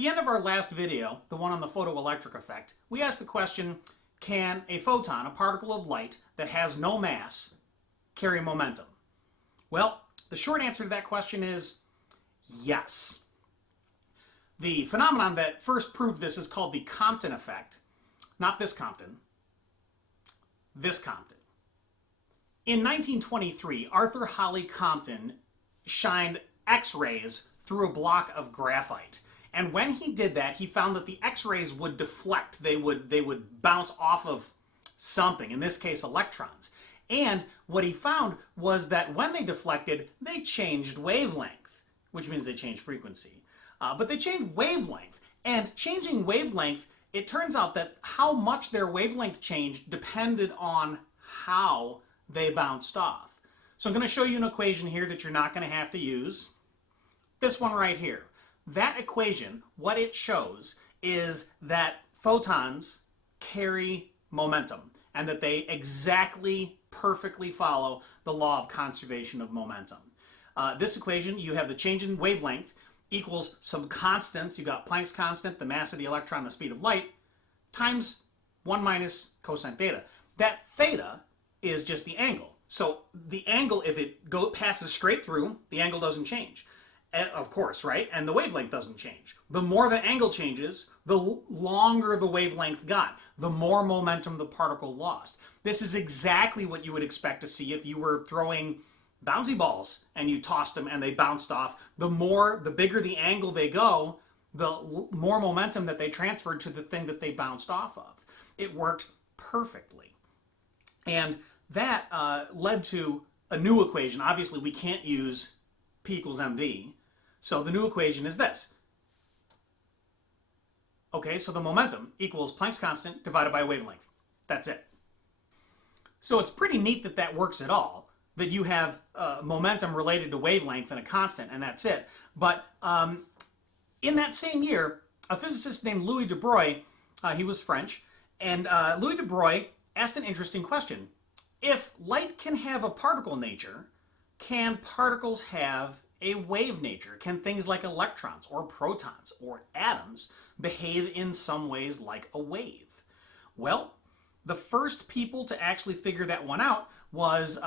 the end of our last video, the one on the photoelectric effect, we asked the question, can a photon, a particle of light that has no mass, carry momentum? Well, the short answer to that question is yes. The phenomenon that first proved this is called the Compton Effect. Not this Compton, this Compton. In 1923, Arthur Holly Compton shined X-rays through a block of graphite. And when he did that, he found that the X-rays would deflect. They would bounce off of something, in this case electrons. And what he found was that when they deflected, they changed wavelength, which means they changed frequency. But they changed wavelength. And changing wavelength, it turns out that how much their wavelength changed depended on how they bounced off. So I'm going to show you an equation here that you're not going to have to use. This one right here. That equation, what it shows is that photons carry momentum and that they exactly, perfectly follow the law of conservation of momentum. This equation, you have the change in wavelength equals some constants. You've got Planck's constant, the mass of the electron, the speed of light, times 1 minus cosine theta. That theta is just the angle. So the angle, if it passes straight through, the angle doesn't change. Of course, right? And the wavelength doesn't change. The more the angle changes, the longer the wavelength got, the more momentum the particle lost. This is exactly what you would expect to see if you were throwing bouncy balls and you tossed them and they bounced off. The bigger the angle they go, the more momentum that they transferred to the thing that they bounced off of. It worked perfectly. And that led to a new equation. Obviously, we can't use P equals mv. So the new equation is this. Okay, so the momentum equals Planck's constant divided by wavelength. That's it. So it's pretty neat that that works at all, that you have momentum related to wavelength and a constant, and that's it. But in that same year, a physicist named Louis de Broglie, he was French, and Louis de Broglie asked an interesting question. If light can have a particle nature, can particles have a wave nature? Can things like electrons or protons or atoms behave in some ways like a wave? Well, the first people to actually figure that one out was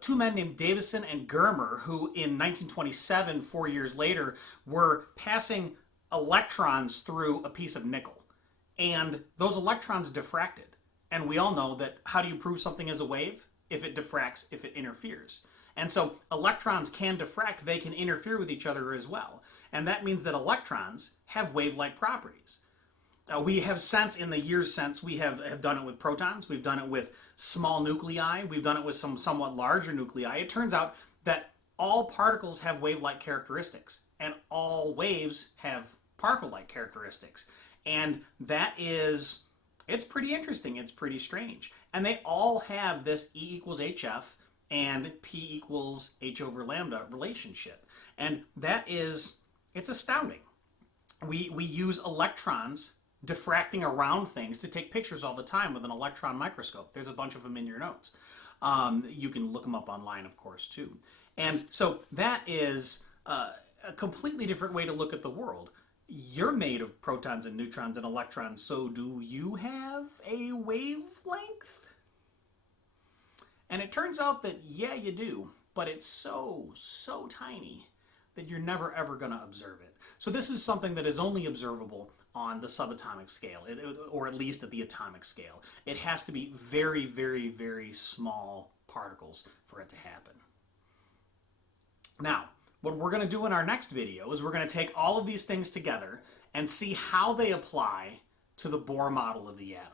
two men named Davison and Germer, who in 1927, 4 years later, were passing electrons through a piece of nickel. And those electrons diffracted. And we all know that how do you prove something is a wave? If it diffracts, if it interferes. And so electrons can diffract, they can interfere with each other as well. And that means that electrons have wave-like properties. We have since, in the years since, we have done it with protons, we've done it with small nuclei, we've done it with some somewhat larger nuclei. It turns out that all particles have wave-like characteristics, and all waves have particle-like characteristics. And that is, it's pretty interesting, it's pretty strange. And they all have this E equals HF and P equals H over lambda relationship. And that is, it's astounding. We use electrons diffracting around things to take pictures all the time with an electron microscope. There's a bunch of them in your notes. You can look them up online, of course, too. And so that is a completely different way to look at the world. You're made of protons and neutrons and electrons, so do you have a wavelength? And it turns out that, yeah, you do, but it's so tiny that you're never ever going to observe it. So this is something that is only observable on the subatomic scale, or at least at the atomic scale. It has to be very, very, very small particles for it to happen. Now, what we're going to do in our next video is we're going to take all of these things together and see how they apply to the Bohr model of the atom.